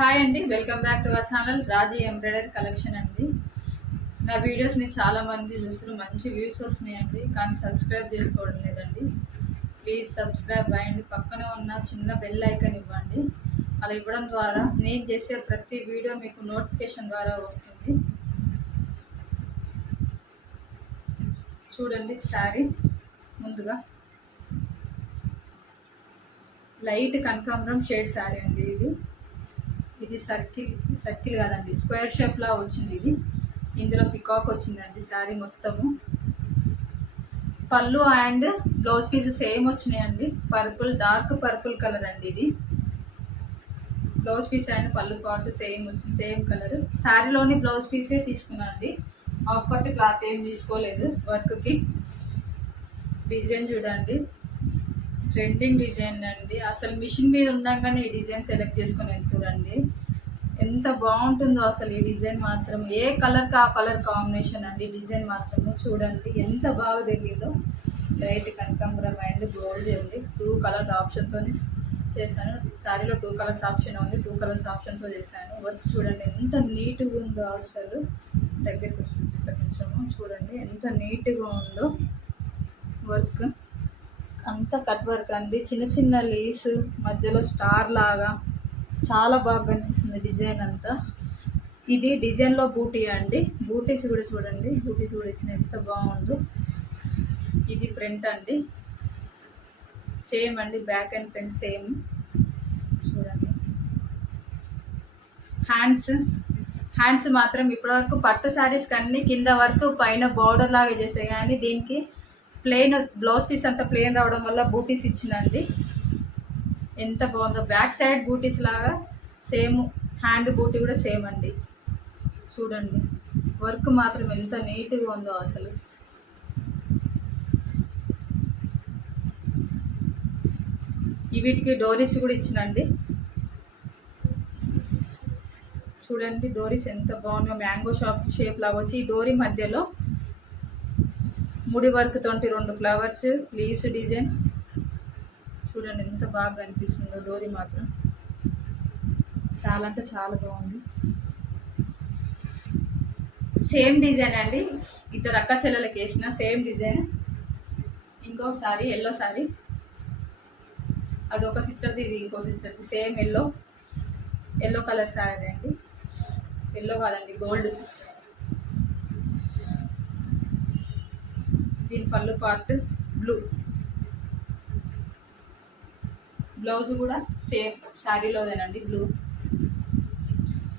Hi అండి, welcome back to our channel Raji embroidery collection అండి. నా వీడియోస్ని చాలామంది చూస్తారు, మంచి వ్యూస్ వస్తున్నాయండి, కానీ సబ్స్క్రైబ్ చేసుకోవడం లేదండి. ప్లీజ్ సబ్స్క్రైబ్ అయ్యండి, పక్కనే ఉన్న చిన్న బెల్ ఐకాన్ ఇవ్వండి. అలా ఇవ్వడం ద్వారా నేను చేసే ప్రతి వీడియో మీకు నోటిఫికేషన్ ద్వారా వస్తుంది. చూడండి శారీ, ముందుగా లైట్ కనకాంబరం షేడ్ శారీ అండి. ఇది సర్కిల్ కాదండి, స్క్వేర్ షేప్లా వచ్చింది. ఇందులో పికాక్ వచ్చిందండి శారీ మొత్తము. పళ్ళు అండ్ బ్లౌజ్ పీస్ సేమ్ వచ్చినాయండి. పర్పుల్, డార్క్ పర్పుల్ కలర్ అండి. ఇది బ్లౌజ్ పీస్ అండ్ పళ్ళు పాటు సేమ్ వచ్చింది, సేమ్ కలర్. శారీలోని బ్లౌజ్ పీసే తీసుకున్నాను అండి, హాఫ్ పట్టు క్లాత్ ఏం తీసుకోలేదు. వర్క్కి డిజైన్ చూడండి, ట్రెండింగ్ డిజైన్ అండి. అసలు మిషన్ మీద ఉండగానే ఈ డిజైన్ సెలెక్ట్ చేసుకొని వెళ్తురండి. ఎంత బాగుంటుందో అసలు ఈ డిజైన్ మాత్రం. ఏ కలర్కి ఆ కలర్ కాంబినేషన్ అండి. డిజైన్ మాత్రము చూడండి ఎంత బాగా తెలియదో. లైట్ కనకాంబరం అండ్ గోల్డ్ ఉంది. 2 కలర్స్ ఆప్షన్తో చేశాను. శారీలో 2 కలర్స్ ఆప్షన్ ఉంది, 2 కలర్స్ ఆప్షన్తో చేశాను. వర్క్ చూడండి ఎంత నీట్గా ఉందో. అసలు దగ్గరికి వచ్చి చూపిస్తాను కొంచెము. చూడండి ఎంత నీట్గా ఉందో వర్క్. అంతా కట్ వర్క్ అండి, చిన్న చిన్న లీవ్స్ మధ్యలో స్టార్ లాగా చాలా బాగా కనిపిస్తుంది డిజైన్ అంతా. ఇది డిజైన్లో బూటీ అండి. బూటీస్ కూడా చూడండి, బూటీస్ కూడా ఇచ్చిన ఎంత బాగుందో. ఇది ఫ్రంట్ అండి, సేమ్ అండి, బ్యాక్ అండ్ ఫ్రంట్ సేమ్. చూడండి హ్యాండ్స్ మాత్రం ఇప్పటివరకు పట్టు శారీస్కి అన్ని కింద వరకు పైన బార్డర్ లాగా చేసాయి, కానీ దీనికి ప్లెయిన్ బ్లౌజ్ పీస్ అంతా ప్లెయిన్ రావడం వల్ల బూటీస్ ఇచ్చినండి. ఎంత బాగుందో. బ్యాక్ సైడ్ బూటీస్ లాగా సేమ్, హ్యాండ్ బూటీ కూడా సేమ్ అండి. చూడండి వర్క్ మాత్రం ఎంత నీట్గా ఉందో అసలు. వీటికి డోరీస్ కూడా ఇచ్చినండి. చూడండి డోరీస్ ఎంత బాగుందో, మ్యాంగో షేప్ లాగా వచ్చి ఈ డోరీ మధ్యలో ముడి వర్క్ తోటి 2 ఫ్లవర్స్, లీవ్స్ డిజైన్. చూడండి ఎంత బాగా కనిపిస్తుందో. డోరీ మాత్రం చాలా అంటే చాలా బాగుంది. సేమ్ డిజైన్ అండి, ఇద్దరు అక్క చెల్లెలకి వేసిన సేమ్ డిజైన్. ఇంకో సారీ ఎల్లో సారీ, అది ఒక సిస్టర్ది, ఇది ఇంకో సిస్టర్ది. సేమ్ ఎల్లో కలర్ సారీ అండి. ఎల్లో కాదండి, గోల్డ్. దీని పళ్ళు పార్ట్ బ్లూ. బ్లౌజ్ కూడా సేమ్ శారీలోదేనండి, బ్లూ.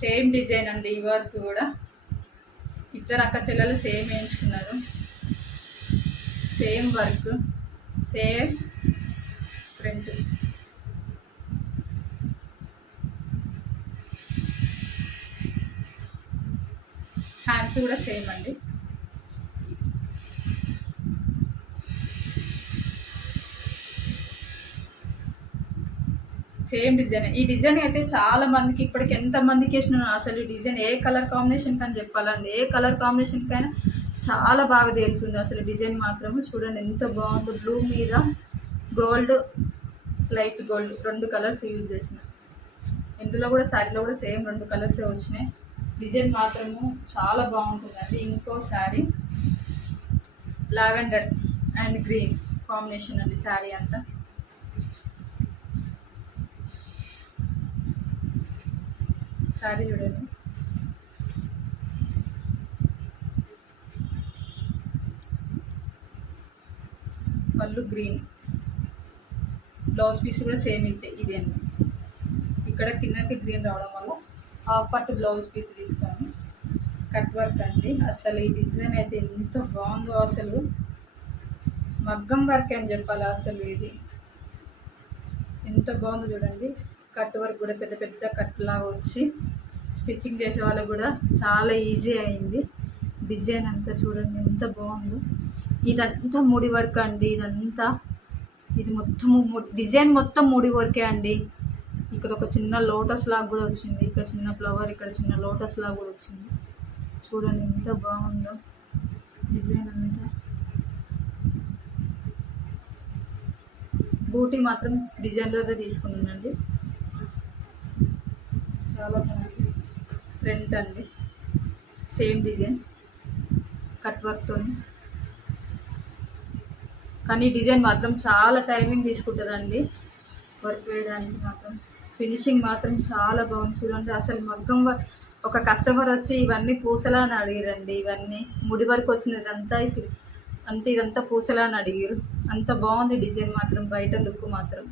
సేమ్ డిజైన్ అండి. ఈ వర్క్ కూడా ఇద్దరు అక్క చెల్లెలు సేమ్ వేయించుకున్నారు. Same work, same front. Hands కూడా సేమ్ అండి. Same design. ఈ డిజైన్ అయితే చాలా మందికి, ఇప్పటికి ఎంతమందికి వేసినాను అసలు. ఈ డిజైన్ ఏ కలర్ కాంబినేషన్ కని చెప్పాలండి, ఏ కలర్ కాంబినేషన్కైనా చాలా బాగా తేలుతుంది అసలు డిజైన్ మాత్రము. చూడండి ఎంత బాగుందో. బ్లూ మీద gold, light gold, 2 colours use చేసిన. ఇందులో కూడా శారీలో కూడా సేమ్ 2 కలర్సే వచ్చినాయి. డిజైన్ మాత్రము చాలా బాగుంటుందండి. ఇంకో sari lavender and green combination అండి శారీ అంతా. శారీ చూడండి పళ్ళు గ్రీన్, బ్లౌజ్ పీస్ కూడా సేమ్ ఇదే అండి. ఇక్కడ కిందకి గ్రీన్ రావడం వల్ల హాఫ్ పట్టు బ్లౌజ్ పీస్ తీసుకొని కట్ వర్క్ అండి. అసలు ఈ డిజైన్ అయితే ఎంత బాగుందో అసలు. మగ్గం వర్క్ అని చెప్పాలి అసలు. ఇది ఎంత బాగుందో చూడండి. కట్ వర్క్ కూడా పెద్ద పెద్ద కట్ లాగా వచ్చి స్టిచ్చింగ్ చేసే వాళ్ళకి కూడా చాలా ఈజీ అయింది. డిజైన్ అంతా చూడండి ఎంత బాగుందో. ఇదంతా ముడి వర్క్ అండి. ఇది మొత్తం డిజైన్ మొత్తం ముడి వర్కే అండి. ఇక్కడ ఒక చిన్న లోటస్ లాగా కూడా వచ్చింది, ఇక్కడ చిన్న ఫ్లవర్, ఇక్కడ చిన్న లోటస్ లాగా కూడా వచ్చింది. చూడండి ఎంత బాగుందో డిజైన్ అంతా. బూటీ మాత్రం డిజైన్లోదే తీసుకున్నానండి. చాలా బాగుంది. ఫ్రంట్ అండి సేమ్ డిజైన్ కట్ వర్క్తో, కానీ డిజైన్ మాత్రం చాలా టైమింగ్ తీసుకుంటుందండి వర్క్ వేయడానికి. మాత్రం ఫినిషింగ్ మాత్రం చాలా బాగుంది. చూడండి అసలు మగ్గం ఒక కస్టమర్ వచ్చి ఇవన్నీ పూసలా అని అడిగిరండి. ఇవన్నీ ముడి వరకు వచ్చినదంతా అంతే, ఇదంతా పూసలా అని అడిగారు. అంత బాగుంది డిజైన్ మాత్రం. బయట లుక్ మాత్రం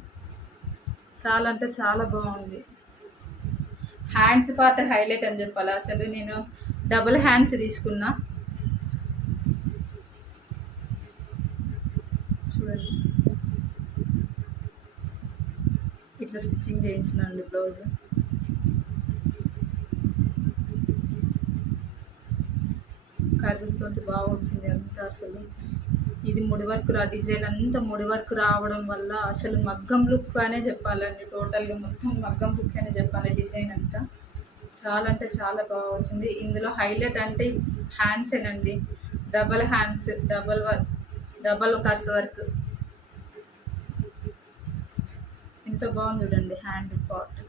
చాలా అంటే చాలా బాగుంది. హ్యాండ్స్ పార్ట్ హైలైట్ అని చెప్పాలి. అసలు నేను డబుల్ హ్యాండ్స్ తీసుకున్నా. చూడండి ఇట్లా స్టిచ్చింగ్ చేయించిన అండి బ్లౌజ్. కర్వ్స్ తోటి బాగా వచ్చింది అంతా. అసలు ఇది ముడి వర్క్ డిజైన్ అంతా ముడి వర్క్ రావడం వల్ల అసలు మగ్గం లుక్ అనే చెప్పాలండి. టోటల్గా మొత్తం మగ్గం లుక్ అనే చెప్పాలి. డిజైన్ అంతా చాలా అంటే చాలా బాగా వచ్చింది. ఇందులో హైలైట్ అంటే హ్యాండ్సేనండి. Double hands, double cut work ఎంత బాగుంది చూడండి హ్యాండ్ పార్ట్.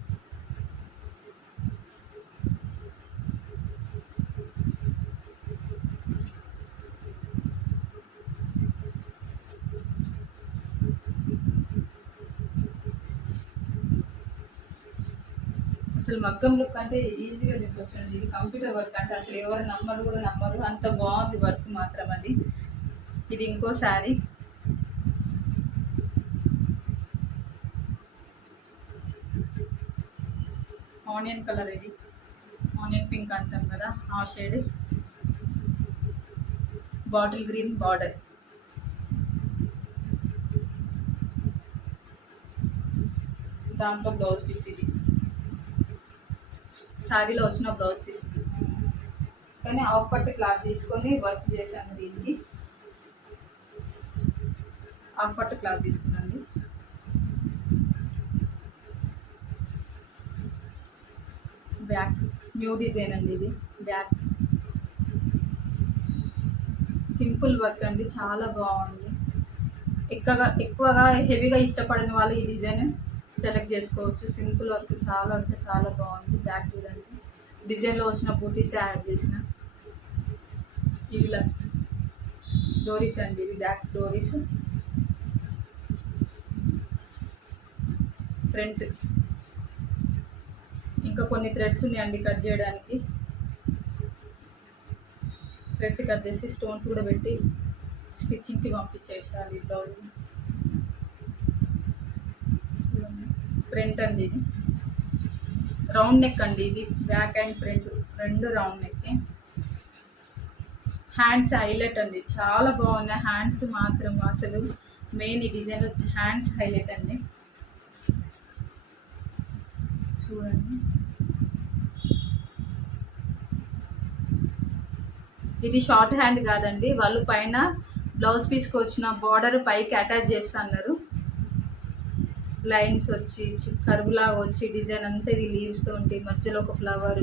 అసలు మగ్గం లుక్ అంటే ఈజీగా చెప్పొచ్చండి. ఇది కంప్యూటర్ వర్క్ అంటే అసలు ఎవరు నమ్మరు కూడా నమ్మరు, అంత బాగుంది వర్క్ మాత్రం. అది ఇది ఇంకో శారీ. ఆనియన్ కలర్, ఇది ఆనియన్ పింక్ అంటాం కదా ఆ షేడ్. Bottle green border. దాంట్లో బ్లౌజ్ పీస్ ఇది. శారీలో వచ్చిన బ్లౌజ్ పీస్, కానీ హాఫ్ పట్టు క్లాత్ తీసుకొని వర్క్ చేశాను. దీనికి హాఫ్ పట్టు క్లాత్ తీసుకున్నాను. బ్యాక్ న్యూ డిజైన్ అండి ఇది. బ్యాక్ సింపుల్ వర్క్ అండి, చాలా బాగుంది. ఎక్కువగా హెవీగా ఇష్టపడిన వాళ్ళు ఈ డిజైన్ సెలెక్ట్ చేసుకోవచ్చు. సింపుల్ వర్క్ చాలా అంటే చాలా బాగుంది. బ్యాక్ చూడండి, డిజైన్లో వచ్చిన బూటీస్ యాడ్ చేసిన ఇవి డోరీస్ అండి. ఇవి బ్యాక్ డోరీస్. ఫ్రంట్ ఇంకా కొన్ని థ్రెడ్స్ ఉన్నాయండి కట్ చేయడానికి. థ్రెడ్స్ కట్ చేసి స్టోన్స్ కూడా పెట్టి స్టిచ్చింగ్కి పంపించేసాలి బ్లౌజ్. ఫ్రంట్ అండి ఇది రౌండ్ నెక్ అండి. ఇది బ్యాక్ అండ్ ఫ్రంట్ రెండు రౌండ్ నెక్. హ్యాండ్స్ హైలైట్ అండి, చాలా బాగున్నాయి హ్యాండ్స్ మాత్రం. అసలు మెయిన్ ఈ డిజైన్లో హ్యాండ్స్ హైలైట్ అండి. చూడండి ఇది షార్ట్ హ్యాండ్ కాదండి. వాళ్ళు పైన బ్లౌజ్ పీస్కి వచ్చిన బార్డర్ పైకి అటాచ్ చేస్తున్నారు. లైన్స్ వచ్చి కరువులాగా వచ్చి డిజైన్ అంతా ఇది లీవ్స్తో ఉంటాయి. మధ్యలో ఒక ఫ్లవర్.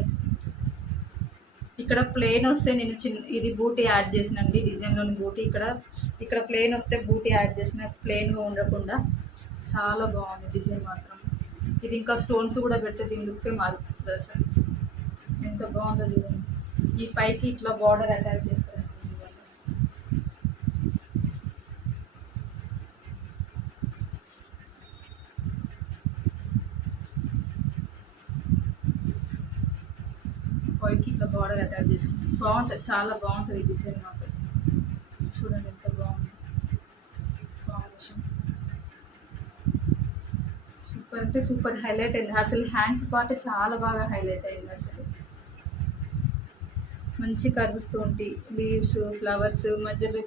ఇక్కడ ప్లెయిన్ వస్తే నేను ఇది బూటీ యాడ్ చేసినండి. డిజైన్లోని బూటీ ఇక్కడ ప్లెయిన్ వస్తే బూటీ యాడ్ చేసిన, ప్లెయిన్గా ఉండకుండా చాలా బాగుంది డిజైన్ మాత్రం. ఇది ఇంకా స్టోన్స్ కూడా పెడితే దీని లుక్కే మారుతుంది. అసలు ఎంత బాగుందో చూడండి. ఈ పైకి ఇట్లా బార్డర్ అటాచ్ చేస్తారు. పైకి ఇట్లా బార్డర్ అటాచ్ చేసుకుంటాం. బాగుంటుంది, చాలా బాగుంటుంది ఈ డిజైన్ మాత్రం. చూడండి ఎంత బాగుంది కాంబినేషన్. సూపర్ అంటే సూపర్ హైలైట్ అయింది. అసలు హ్యాండ్స్ పార్ట్ చాలా బాగా హైలైట్ అయింది. అసలు మంచి కర్వ్స్తూ ఉంటాయి. లీవ్స్, ఫ్లవర్స్, మధ్యలో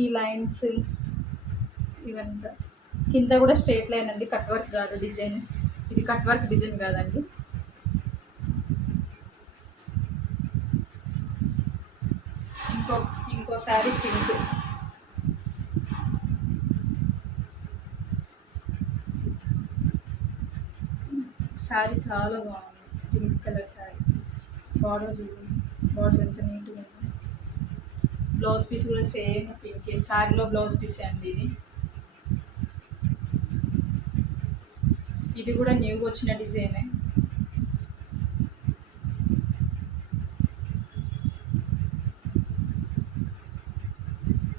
ఈ లైన్స్ ఇవంతా. కింద కూడా స్ట్రేట్ లైన్ అండి, కట్ వర్క్ కాదు డిజైన్. ఇది కట్ వర్క్ డిజైన్ కాదండి. ఇంకో శారీ పింక్. శారీ చాలా బాగుంది, పింక్ కలర్ శారీ. బార్డర్ చూడండి, బార్డర్ ఎంత నీట్గా ఉంది. బ్లౌజ్ పీస్ కూడా సేమ్ పింక్. శారీలో బ్లౌజ్ పీస్ అండి ఇది. ఇది కూడా న్యూగా వచ్చిన డిజైనే.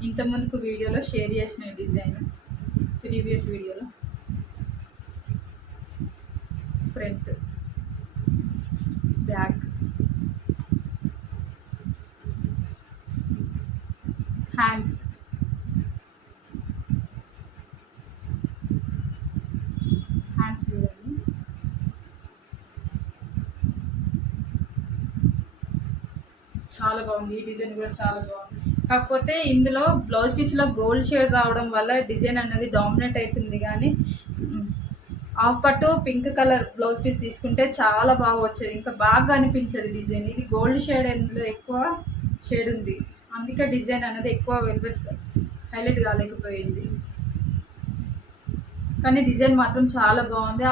ఇంత ముందుకు వీడియోలో షేర్ చేసిన డిజైన్ ప్రీవియస్ వీడియోలో. ఫ్రంట్, బ్యాక్, హ్యాండ్స్, చూడండి. చాలా బాగుంది, ఈ డిజైన్ కూడా చాలా బాగుంది. కాకపోతే ఇందులో బ్లౌజ్ పీస్లో గోల్డ్ షేడ్ రావడం వల్ల డిజైన్ అనేది డామినేట్ అవుతుంది. కానీ ఆఫ్ పట్టు పింక్ కలర్ బ్లౌజ్ పీస్ తీసుకుంటే చాలా బాగా వచ్చేది, ఇంకా బాగా అనిపించేది డిజైన్. ఇది గోల్డ్ షేడ్, ఇందులో ఎక్కువ షేడ్ ఉంది, అందుకే డిజైన్ అనేది ఎక్కువ వెల్వెట్ హైలైట్ కాలేకపోయింది. కానీ డిజైన్ మాత్రం చాలా బాగుంది.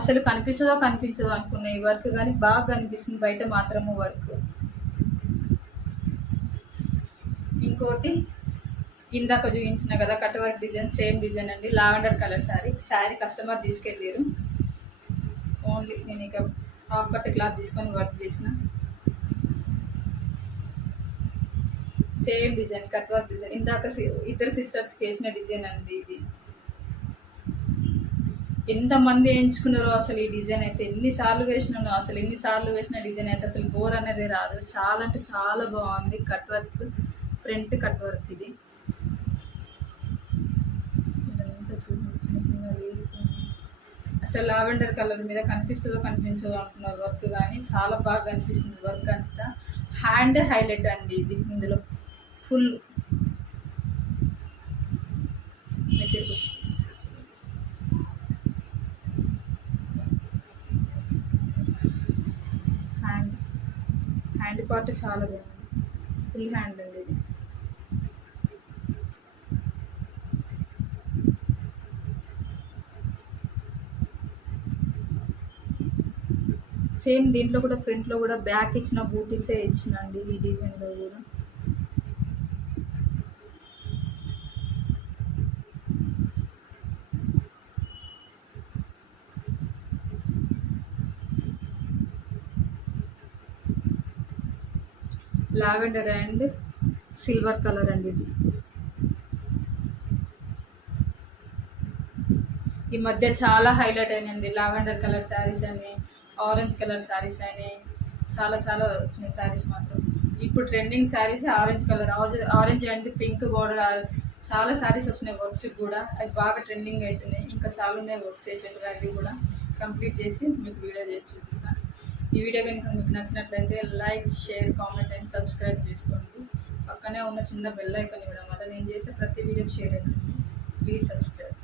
అసలు కనిపిస్తుందో కనిపించదో అనుకున్నా ఈ వర్క్, కానీ బాగా కనిపిస్తుంది బయట మాత్రము వర్క్. ఇంకోటి ఇందాక చూపించిన కదా cut work design, same design అండి. లావెండర్ కలర్ శారీ కస్టమర్ తీసుకెళ్ళారు. ఓన్లీ నేను ఇక హాఫ్ కట్ క్లాత్ తీసుకొని వర్క్ చేసిన. Same design cut work design, ఇందాక ఇద్దరు సిస్టర్స్కి వేసిన డిజైన్ అండి ఇది. ఎంతమంది వేయించుకున్నారో అసలు ఈ డిజైన్ అయితే, ఎన్నిసార్లు వేసినానో అసలు, ఎన్నిసార్లు వేసిన డిజైన్ అయితే అసలు బోర్ అనేది రాదు. చాలా అంటే చాలా బాగుంది cut work, front cut work. ఇది ఇదంతా చూడండి, చిన్న చిన్న వేస్తుంది. అసలు లావెండర్ కలర్ మీద కనిపిస్తుందో కనిపించదో అనుకున్నారు వర్క్, కానీ చాలా బాగా కనిపిస్తుంది వర్క్ అంతా. హ్యాండ్ హైలైట్ అండి ఇది, ఇందులో ఫుల్ హ్యాండ్ పార్ట్ చాలా బాగుంది, ఫుల్ హ్యాండ్ అండి ఇది. సేమ్ దీంట్లో కూడా ఫ్రంట్లో కూడా బ్యాక్ ఇచ్చిన బూటీసే ఇచ్చిన అండి ఈ డిజైన్లో కూడా. లావెండర్ అండ్ సిల్వర్ కలర్ అండి ఇది. ఈ మధ్య చాలా హైలైట్ అయినండి లావెండర్ కలర్ శారీస్ అని, ఆరెంజ్ కలర్ శారీస్ అని, చాలా చాలా వచ్చినాయి శారీస్ మాత్రం. ఇప్పుడు trending saris orange colour, orange and pink border, చాలా శారీస్ వచ్చినాయి వర్క్స్ కూడా. అవి బాగా ట్రెండింగ్ అవుతున్నాయి. ఇంకా చాలా ఉన్నాయి వర్క్స్ చేసేటివి, అవి కూడా కంప్లీట్ చేసి మీకు వీడియో చేసి చూపిస్తాను. ఈ వీడియో కనుక మీకు నచ్చినట్లయితే like, share, comment and subscribe చేసుకోండి. పక్కనే ఉన్న చిన్న బెల్ ఐకాన్ ఇవ్వడం వల్ల నేను చేసే ప్రతి వీడియోకి షేర్ అవుతుంది. Please subscribe.